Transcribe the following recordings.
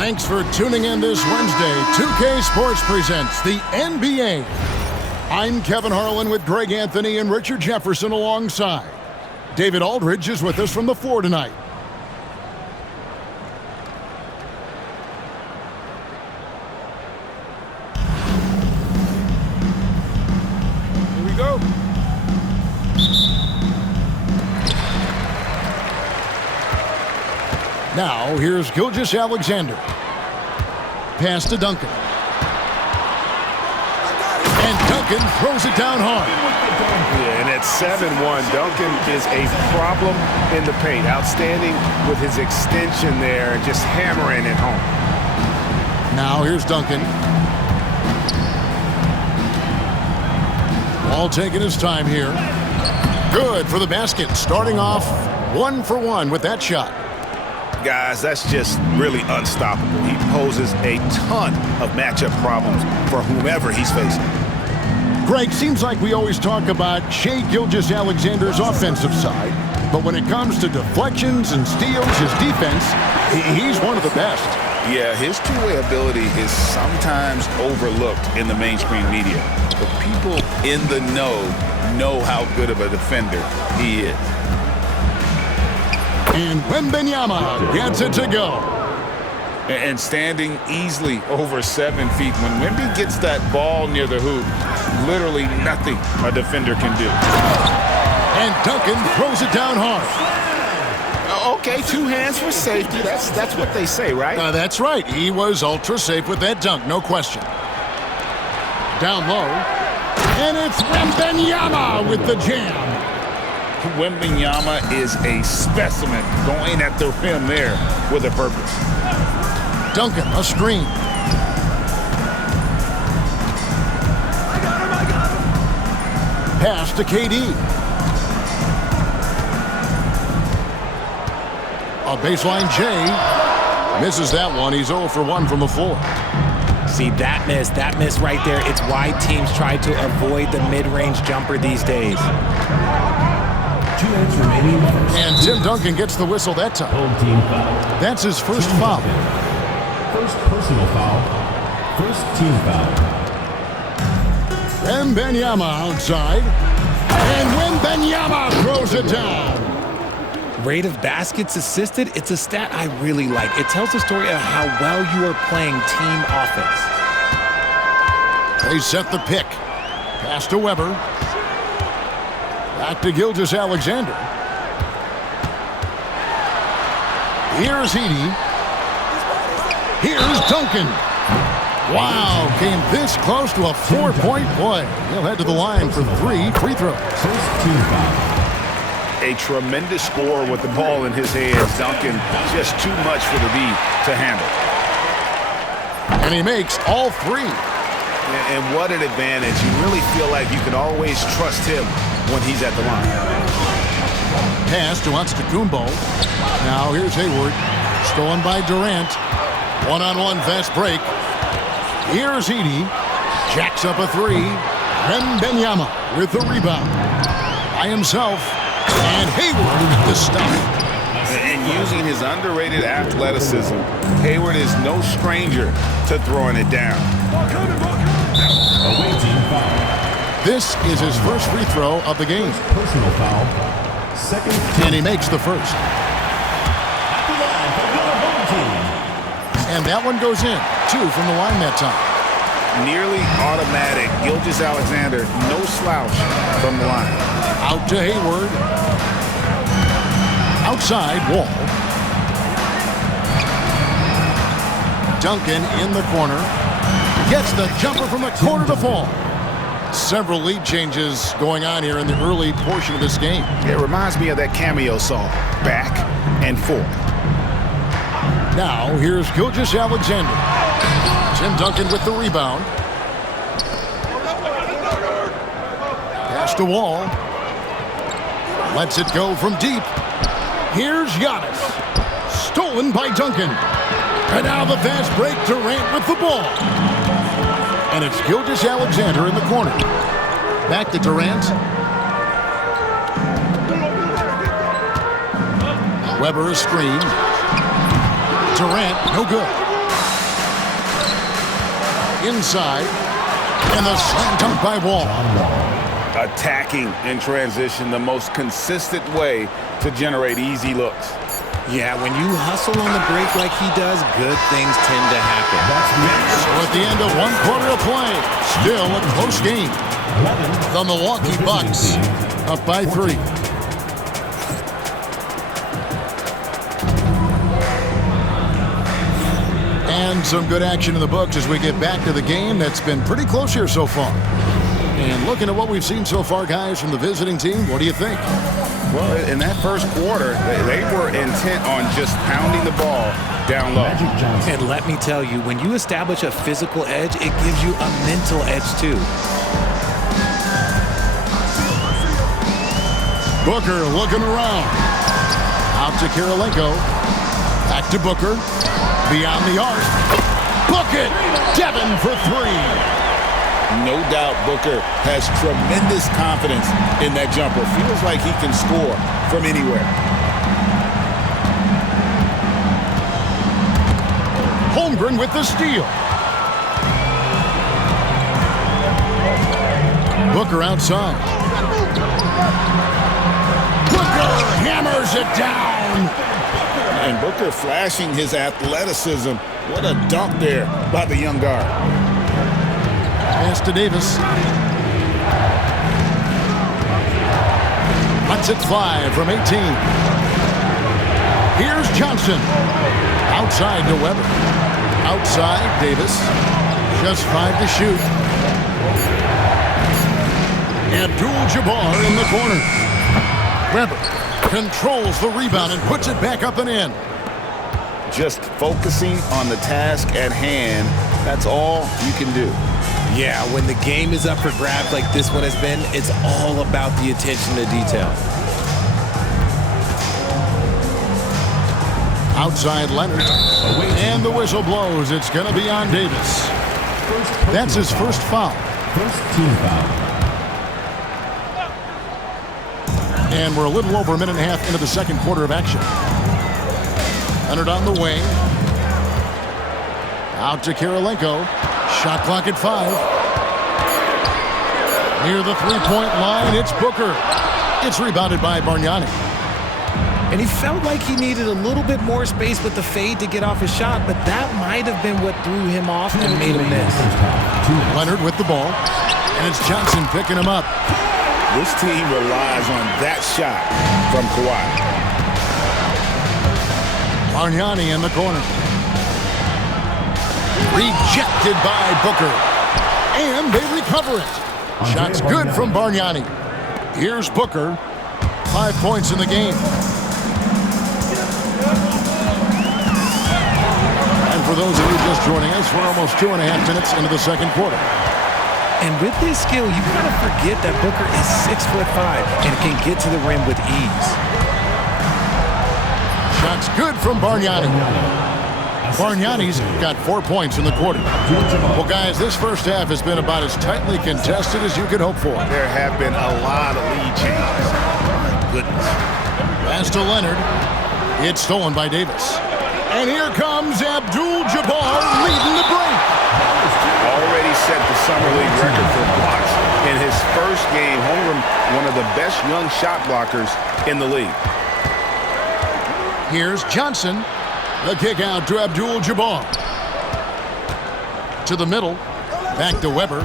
Thanks for tuning in this Wednesday. 2K Sports presents the NBA. I'm Kevin Harlan with Greg Anthony and Richard Jefferson alongside. David Aldridge is with us from the floor tonight. Here we go. Now, here's Gilgeous-Alexander. Pass to Duncan. And Duncan throws it down hard. Yeah, and at 7-1, Duncan is a problem in the paint. Outstanding with his extension there and just hammering it home. Now, here's Duncan. Ball taking his time here. Good for the basket. Starting off 1 for 1 with that shot. Guys, that's just really unstoppable. He poses a ton of matchup problems for whomever he's facing. Greg, seems like we always talk about Shai Gilgeous-Alexander's offensive side, but when it comes to deflections and steals, his defense, he's one of the best. Yeah, his two-way ability is sometimes overlooked in the mainstream media, but people in the know how good of a defender he is. And Wembanyama gets it to go. And standing easily over 7 feet. When Wemby gets that ball near the hoop, literally nothing a defender can do. And Duncan throws it down hard. Okay, 2 hands for safety. That's what they say, right? That's right. He was ultra safe with that dunk, no question. Down low. And it's Wembanyama with the jam. Wembanyama is a specimen going at the rim there with a purpose. Duncan, a screen. Pass to KD. A baseline J. Misses that one. He's 0 for 1 from the floor. See, that miss right there. It's why teams try to avoid the mid-range jumper these days. And Tim Duncan gets the whistle that time. That's his first foul. First personal foul. First team foul. Wembanyama outside. And Wembanyama throws it down. Rate of baskets assisted, it's a stat I really like. It tells the story of how well you are playing team offense. They set the pick. Pass to Weber. Back to Gilgeous-Alexander. Here's Edey. Here's Duncan. Wow, came this close to a 4-point play. He'll head to the line for 3 free throws. First team foul. A tremendous score with the ball in his hands. Duncan, just too much for the D to handle. And he makes all 3. And what an advantage. You really feel like you can always trust him when he's at the line. Pass to Antetokounmpo. Now here's Hayward. Stolen by Durant. One-on-one fast break. Here's Edey. Jacks up a 3. Wembanyama with the rebound. By himself. And Hayward with the stop. And using his underrated athleticism, Hayward is no stranger to throwing it down. Away team foul. This is his first free throw of the game. First personal foul. Second team. And he makes the first. At the line for the home team. And that one goes in. 2 from the line that time. Nearly automatic. Gilgeous-Alexander, no slouch from the line. Out to Hayward. Outside, Wall. Duncan in the corner. Gets the jumper from the corner to fall. Several lead changes going on here in the early portion of this game. It reminds me of that cameo song, Back and Forth. Now, here's Gilgeous-Alexander. Tim Duncan with the rebound. Pass to Wall. Lets it go from deep. Here's Giannis. Stolen by Duncan. And now the fast break. Durant with the ball. And it's Gilgeous-Alexander in the corner. Back to Durant. Weber is screened. Durant, no good. Inside. And the slam dunk by Wall. Attacking in transition, the most consistent way to generate easy looks. Yeah, when you hustle on the break like he does, good things tend to happen. So at the end of 1 quarter of play, still a close game. The Milwaukee Bucks up by 3. And some good action in the books as we get back to the game that's been pretty close here so far. And looking at what we've seen so far, guys, from the visiting team, what do you think? Well, in that first quarter, they were intent on just pounding the ball down low. And let me tell you, when you establish a physical edge, it gives you a mental edge too. Booker looking around. Out to Kirilenko. Back to Booker. Beyond the arc. Book it! Devin for 3. No doubt Booker has tremendous confidence in that jumper. Feels like he can score from anywhere. Holmgren with the steal. Booker outside. Booker hammers it down. And Booker flashing his athleticism. What a dunk there by the young guard. Pass to Davis. Lets it fly from 18. Here's Johnson. Outside to Weber. Outside, Davis. Just 5 to shoot. Abdul-Jabbar in the corner. Weber controls the rebound and puts it back up and in. Just focusing on the task at hand, that's all you can do. Yeah, when the game is up for grabs like this one has been, it's all about the attention to detail. Outside Leonard. And the whistle blows. It's going to be on Davis. That's his first foul. First team foul. And we're a little over a minute and a half into the second quarter of action. Leonard on the wing. Out to Kirilenko. Shot clock at 5. Near the three-point line, it's Booker. It's rebounded by Bargnani. And he felt like he needed a little bit more space with the fade to get off his shot, but that might have been what threw him off and made him miss. Leonard with the ball. And it's Johnson picking him up. This team relies on that shot from Kawhi. Bargnani in the corner. Rejected by Booker. And they recover it. Shot's good from Bargnani. Here's Booker. 5 points in the game. And for those of you just joining us, we're almost 2.5 minutes into the second quarter. And with his skill, you gotta forget that Booker is 6'5" and can get to the rim with ease. Shot's good from Bargnani. Bargnani's got 4 points in the quarter. Well, guys, this first half has been about as tightly contested as you could hope for. There have been a lot of lead changes. My goodness. Pass to Leonard. It's stolen by Davis. And here comes Abdul-Jabbar leading the break. Already set the Summer League record for blocks. In his first game, Holmgren, one of the best young shot blockers in the league. Here's Johnson. The kick out to Abdul-Jabbar. To the middle. Back to Weber.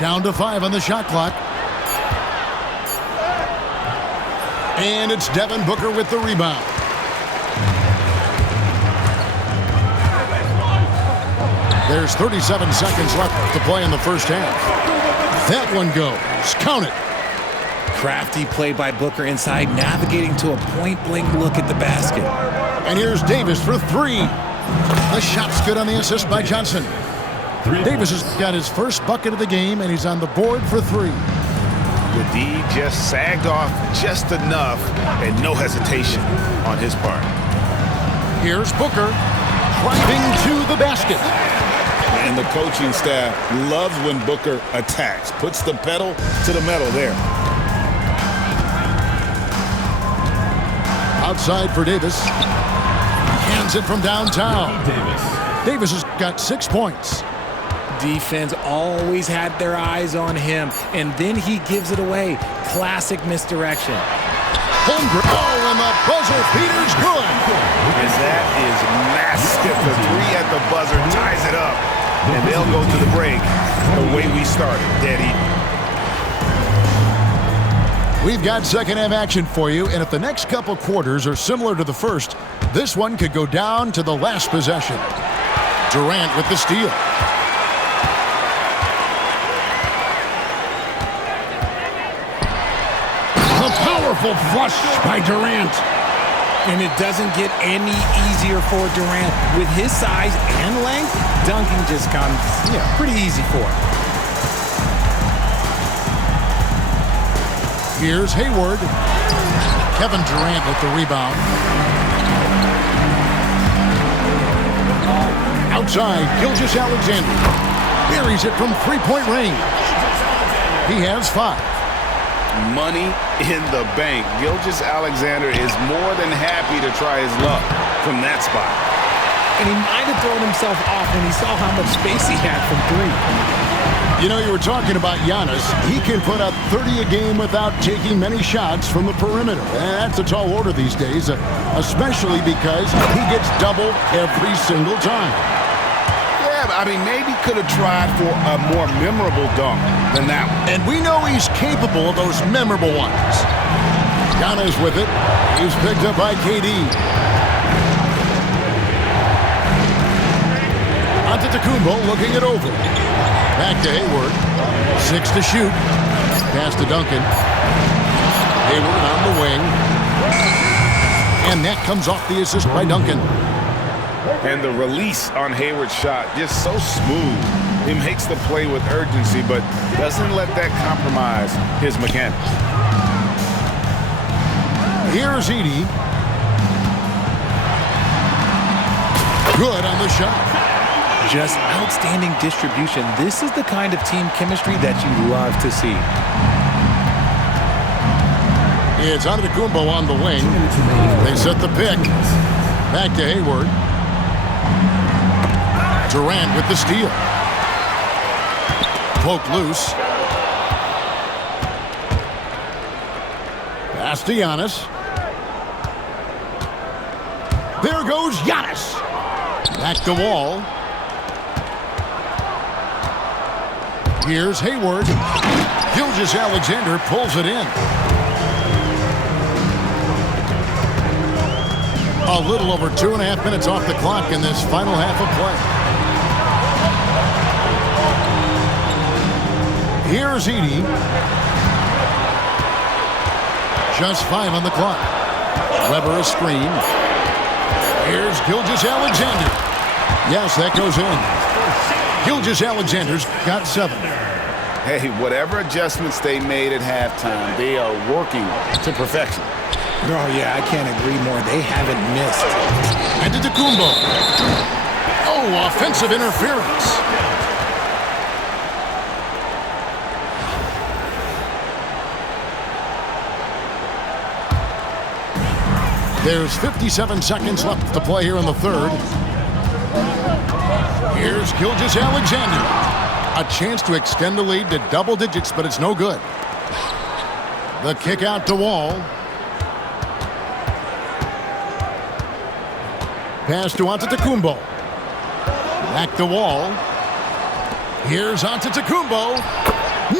Down to 5 on the shot clock. And it's Devin Booker with the rebound. There's 37 seconds left to play in the first half. That one goes. Count it. Crafty play by Booker inside, navigating to a point-blank look at the basket. And here's Davis for 3. The shot's good on the assist by Johnson. Davis has got his first bucket of the game, and he's on the board for 3. The D just sagged off just enough, and no hesitation on his part. Here's Booker driving to the basket. And the coaching staff loves when Booker attacks, puts the pedal to the metal there. Outside for Davis. Hands it from downtown. Davis has got 6 points. Defense always had their eyes on him, and then he gives it away. Classic misdirection. Holmgren. Oh, and the buzzer beater's good. And that is massive. The three at the buzzer ties it up. And they'll go to the break the way we started, dead even. We've got second half action for you, and if the next couple quarters are similar to the first, this one could go down to the last possession. Durant with the steal. A powerful flush by Durant. And it doesn't get any easier for Durant. With his size and length, dunking just comes pretty easy for him. Here's Hayward. Kevin Durant with the rebound. Outside, Gilgeous-Alexander buries it from three-point range. He has 5. Money in the bank. Gilgeous-Alexander is more than happy to try his luck from that spot. And he might have thrown himself off when he saw how much space he had from 3. You know, you were talking about Giannis. He can put up 30 a game without taking many shots from the perimeter. And that's a tall order these days, especially because he gets doubled every single time. Yeah, but I mean, maybe could have tried for a more memorable dunk than that one. And we know he's capable of those memorable ones. Giannis with it. He's picked up by KD. Antetokounmpo looking it over. Back to Hayward. 6 to shoot. Pass to Duncan. Hayward on the wing. And that comes off the assist by Duncan. And the release on Hayward's shot, just so smooth. He makes the play with urgency, but doesn't let that compromise his mechanics. Here's Edey. Good on the shot. Just outstanding distribution. This is the kind of team chemistry that you love to see. It's Antetokounmpo on the wing. They set the pick. Back to Hayward. Durant with the steal. Poke loose. Pass to Giannis. There goes Giannis. Back to Wall. Here's Hayward. Gilgeous-Alexander pulls it in. A little over 2.5 minutes off the clock in this final half of play. Here's Edey. Just 5 on the clock. Weber a screen. Here's Gilgeous-Alexander. Yes, that goes in. Gilgeous-Alexander's got 7. Hey, whatever adjustments they made at halftime, they are working to perfection. Oh, yeah, I can't agree more. They haven't missed. Antetokounmpo. Oh, offensive interference. There's 57 seconds left to play here in the third. Here's Gilgeous-Alexander. A chance to extend the lead to double digits, but it's no good. The kick out to Wall. Pass to Antetokounmpo. Back to Wall. Here's Antetokounmpo.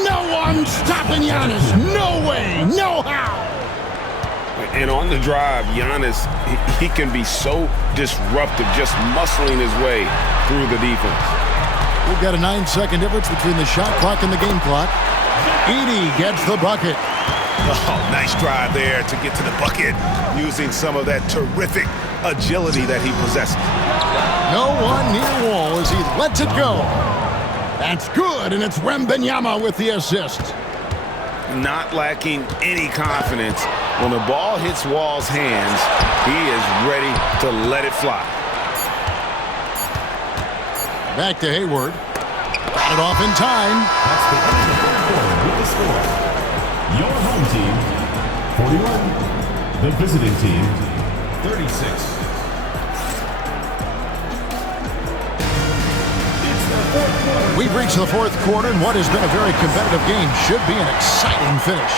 No one stopping Giannis. No way. No how. And on the drive, Giannis, he can be so disruptive, just muscling his way through the defense. We've got a 9-second difference between the shot clock and the game clock. Edey gets the bucket. Oh, nice drive there to get to the bucket, using some of that terrific agility that he possesses. No one near Wall as he lets it go. That's good, and it's Wembanyama with the assist. Not lacking any confidence. When the ball hits Wall's hands, he is ready to let it fly. Back to Hayward. Got it off in time. That's the end of the score. Your home team, 41. The visiting team, 36. We've reached the fourth quarter, and what has been a very competitive game should be an exciting finish.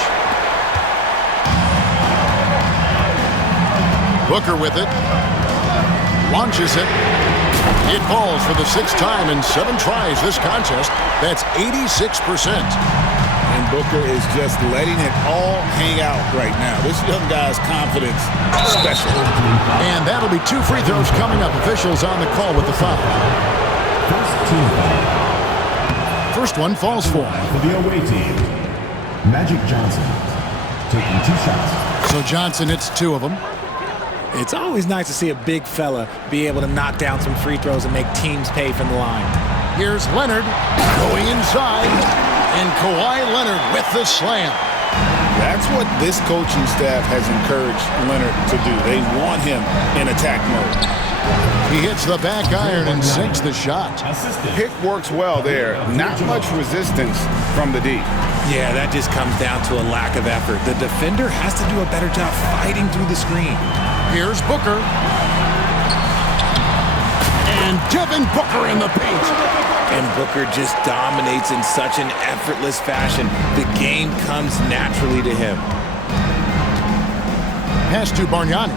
Booker with it. Launches it. It falls for the 6th time in 7 tries this contest. That's 86%. And Booker is just letting it all hang out right now. This young guy's confidence special. And that'll be 2 free throws coming up. Officials on the call with the foul. First team foul. First one falls for. For the away team, Magic Johnson taking 2 shots. So Johnson hits 2 of them. It's always nice to see a big fella be able to knock down some free throws and make teams pay from the line. Here's Leonard going inside, and Kawhi Leonard with the slam. That's what this coaching staff has encouraged Leonard to do. They want him in attack mode. He hits the back iron and sinks the shot. Pick works well there. Not much resistance from the D. Yeah, that just comes down to a lack of effort. The defender has to do a better job fighting through the screen. Here's Booker. And Devin Booker in the paint. And Booker just dominates in such an effortless fashion. The game comes naturally to him. Pass to Bargnani.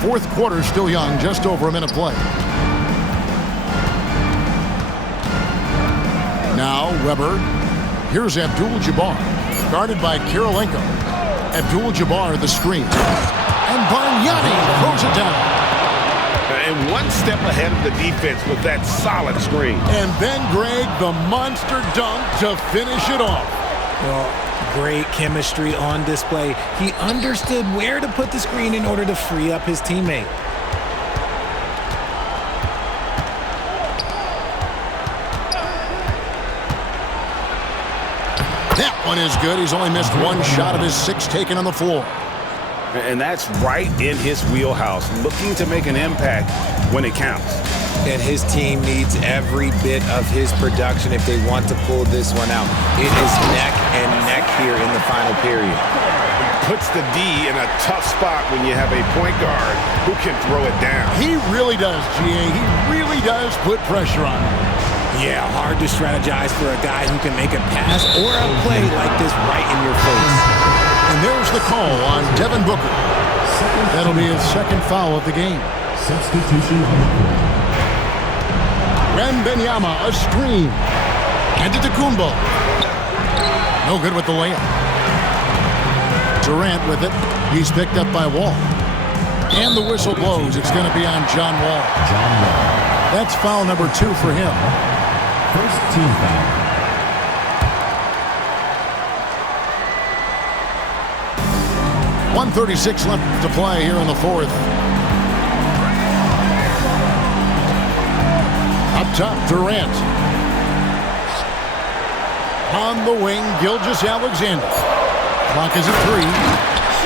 Fourth quarter still young, just over a minute play. Now Weber. Here's Abdul-Jabbar, guarded by Kirilenko. Abdul-Jabbar the screen. And Bargnani throws it down. And one step ahead of the defense with that solid screen. And then Greg, the monster dunk to finish it off. Well, great chemistry on display. He understood where to put the screen in order to free up his teammate. That one is good. He's only missed 1 shot of his 6 taken on the floor. And that's right in his wheelhouse, looking to make an impact when it counts. And his team needs every bit of his production if they want to pull this one out. It is neck and neck here in the final period. Puts the D in a tough spot when you have a point guard who can throw it down. He really does, GA. He really does put pressure on him. Yeah, hard to strategize for a guy who can make a pass or a play like this right in your face. And there's the call on Devin Booker. That'll be his 2nd foul of the game. Substitution on the court. Wembanyama, a screen. Antetokounmpo. No good with the layup. Durant with it. He's picked up by Wall. And the whistle blows. It's going to be on John Wall. That's foul number 2 for him. First team foul. .136 left to play here in the 4th. Up top, Durant. On the wing, Gilgeous-Alexander. Clock is at 3.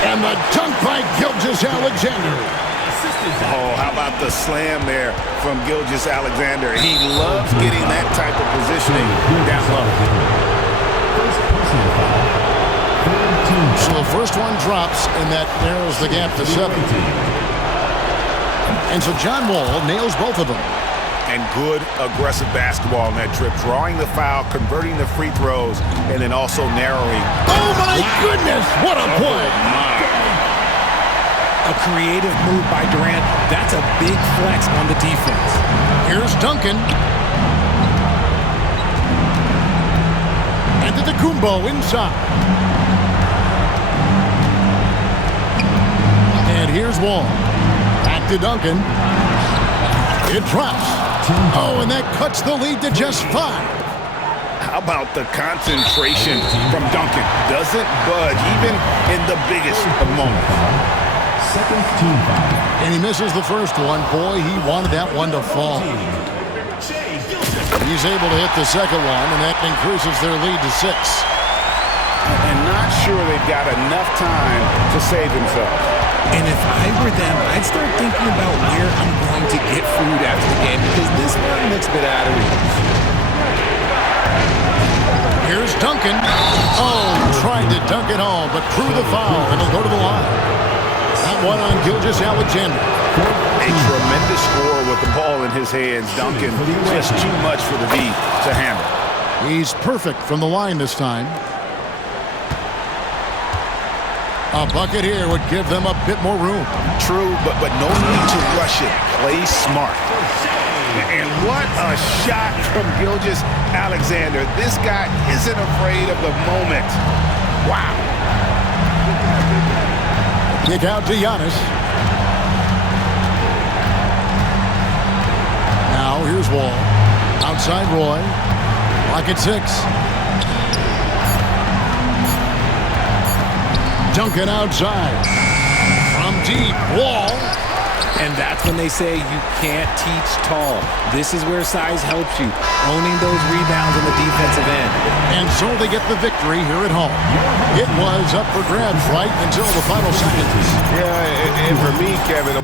And the dunk by Gilgeous-Alexander. Oh, how about the slam there from Gilgeous-Alexander? He loves getting that type of positioning down low. So the first one drops, and that narrows the gap to 7. And so John Wall nails both of them. And good aggressive basketball in that trip, drawing the foul, converting the free throws, and then also narrowing. Oh, my goodness! What a play! A creative move by Durant. That's a big flex on the defense. Here's Duncan. Antetokounmpo inside. And here's Wall. Back to Duncan. It drops. Oh, and that cuts the lead to just 5. How about the concentration from Duncan? Doesn't budge, even in the biggest of moments. Second team foul. And he misses the first one. Boy, he wanted that one to fall. He's able to hit the second one, and that increases their lead to 6. And not sure they've got enough time to save themselves. And if I were them, I'd start thinking about where I'm going to get food after the game because this one looks a bit out of reach. Here's Duncan. Oh, tried to dunk it home, but threw the foul, and he'll go to the line. That one on Gilgeous-Alexander. A tremendous score with the ball in his hands. Duncan, just too much for the V to handle. He's perfect from the line this time. A bucket here would give them a bit more room. True, but no need to rush it. Play smart. And what a shot from Gilgeous-Alexander. This guy isn't afraid of the moment. Wow. Kick out to Giannis. Now here's Wall. Outside Roy. Lock at 6. Duncan outside. From deep. Wall. And that's when they say you can't teach tall. This is where size helps you, owning those rebounds on the defensive end. And so they get the victory here at home. It was up for grabs right until the final seconds. Yeah, and for me, Kevin,